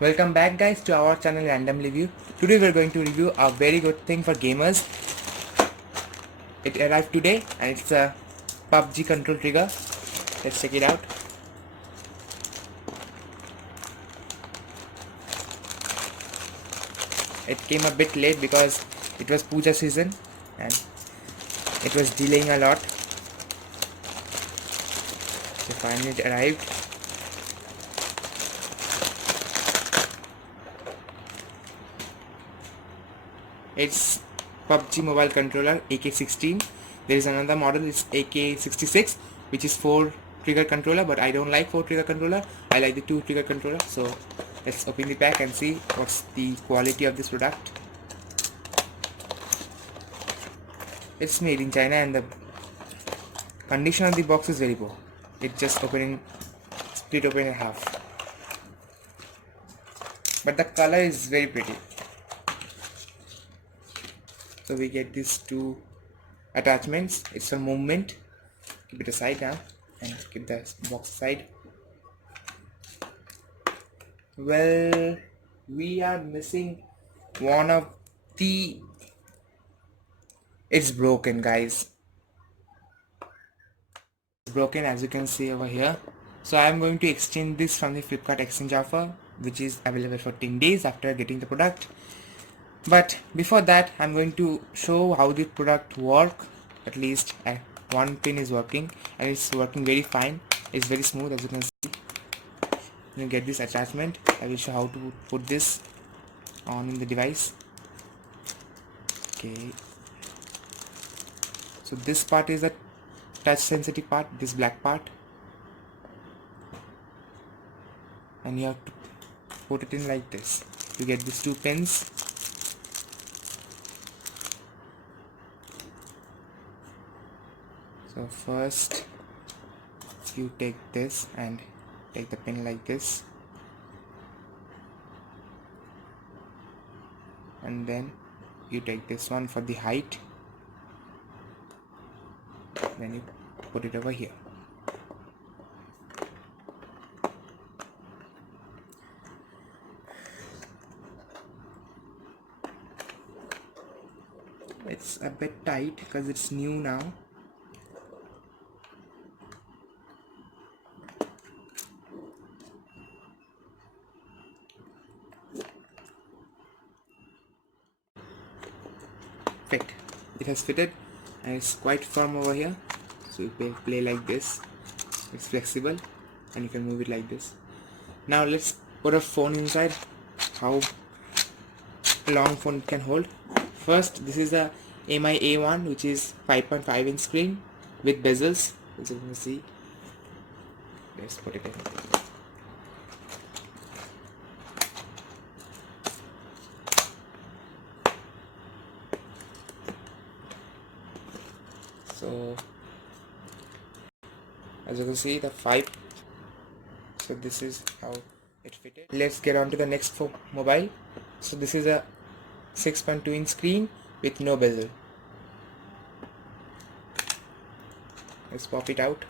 Welcome back guys to our channel Random Review. Today we are going to review a very good thing for gamers. It arrived today and it's a PUBG control trigger. Let's check it out. It came a bit late because it was Puja season and it was delaying a lot. So finally it arrived. It's PUBG mobile controller AK-16. There is another model, it's AK-66, which is 4 trigger controller, but I don't like 4 trigger controller. I like the 2 trigger controller. So let's open the pack and see what's the quality of this product. It's made in China and the condition of the box is very poor. It's just split open in half. But the color is very pretty. So we get these 2 attachments. It's a movement. Keep it aside now and keep the box aside. Well, we are missing one of the... It's broken, guys. It's broken, as you can see over here. So I am going to exchange this from the Flipkart exchange offer, which is available for 10 days after getting the product. But before that, I'm going to show how the product work. At least one pin is working and it's working very fine. It's very smooth, as you can see. You get this attachment. I will show how to put this on in the device. Okay. So this part is the touch sensitive part, this black part. And you have to put it in like this. You get these 2 pins. So first you take this and take the pin like this, and then you take this one for the height, then you put it over here. It's a bit tight because it's new now. Fit. It has fitted and it's quite firm over here. So you play like this. It's flexible and you can move it like this. Now let's put a phone inside. How long phone it can hold. First, this is a MI A1, which is 5.5 inch screen with bezels, as you can see. Let's put it in. So as you can see, the 5. So this is how it fitted. Let's get on to the next mobile. So this is a 6.2 inch screen with no bezel. Let's pop it out.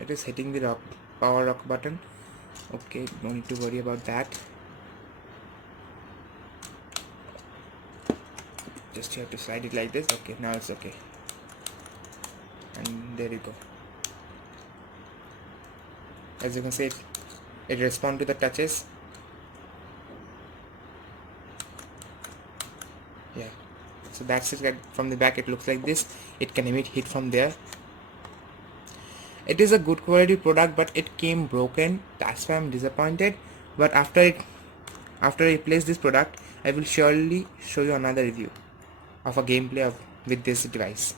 It is hitting the power rock button. Okay, no need to worry about that. Just you have to slide it like this. Okay, now it's okay. And there you go. As you can see, it responds to the touches. Yeah. So that's it. From the back, it looks like this. It can emit heat from there. It is a good quality product, but it came broken. That's why I'm disappointed. But after I replace this product, I will surely show you another review of a gameplay with this device.